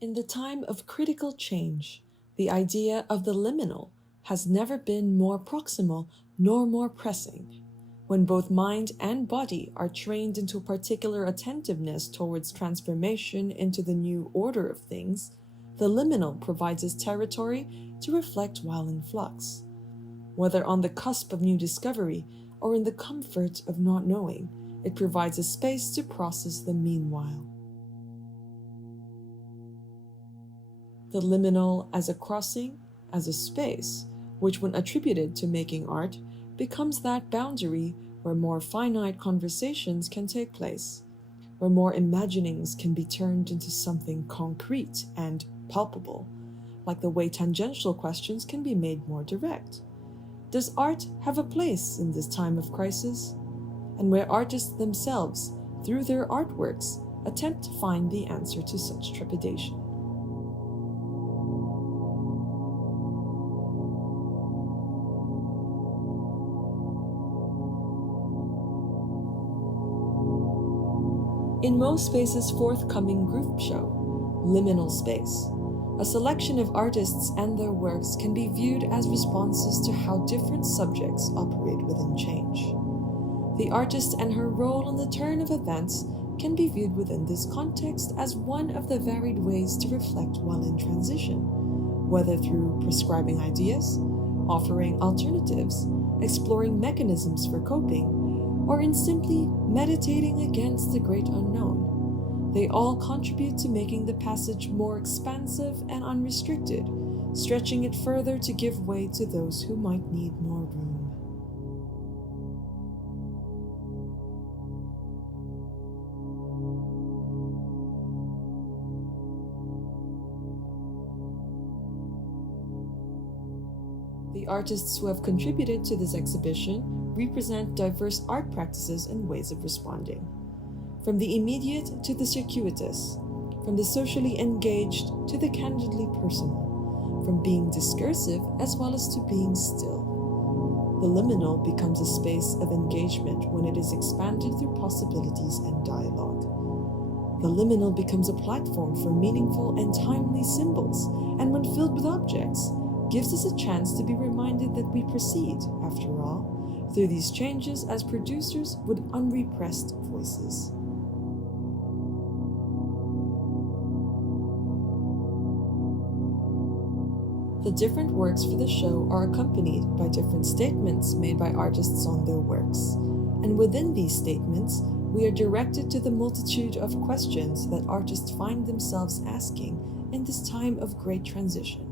In the time of critical change, the idea of the liminal has never been more proximal nor more pressing. When both mind and body are trained into a particular attentiveness towards transformation into the new order of things, the liminal provides us territory to reflect while in flux. Whether on the cusp of new discovery or in the comfort of not knowing, it provides a space to process the meanwhile. The liminal as a crossing, as a space, which when attributed to making art, becomes that boundary where more finite conversations can take place, where more imaginings can be turned into something concrete and palpable, like the way tangential questions can be made more direct. Does art have a place in this time of crisis? And where artists themselves, through their artworks, attempt to find the answer to such trepidation. In Most Spaces' forthcoming group show, Liminal Space, a selection of artists and their works can be viewed as responses to how different subjects operate within change. The artist and her role in the turn of events can be viewed within this context as one of the varied ways to reflect while in transition, whether through prescribing ideas, offering alternatives, exploring mechanisms for coping, or in simply meditating against the great unknown. They all contribute to making the passage more expansive and unrestricted, stretching it further to give way to those who might need more room. The artists who have contributed to this exhibition represent diverse art practices and ways of responding. From the immediate to the circuitous, from the socially engaged to the candidly personal, from being discursive as well as to being still. The liminal becomes a space of engagement when it is expanded through possibilities and dialogue. The liminal becomes a platform for meaningful and timely symbols, and when filled with objects, gives us a chance to be reminded that we proceed, after all, through these changes as producers with unrepressed voices. The different works for the show are accompanied by different statements made by artists on their works, and within these statements, we are directed to the multitude of questions that artists find themselves asking in this time of great transition.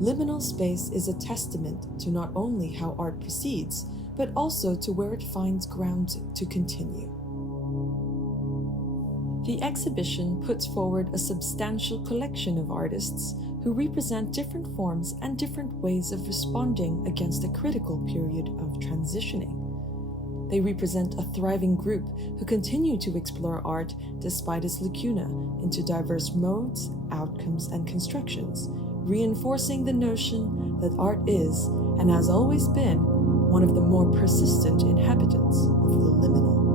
Liminal space is a testament to not only how art proceeds, but also to where it finds ground to continue. The exhibition puts forward a substantial collection of artists who represent different forms and different ways of responding against a critical period of transitioning. They represent a thriving group who continue to explore art despite its lacuna into diverse modes, outcomes, and constructions, reinforcing the notion that art is, and has always been, one of the more persistent inhabitants of the liminal.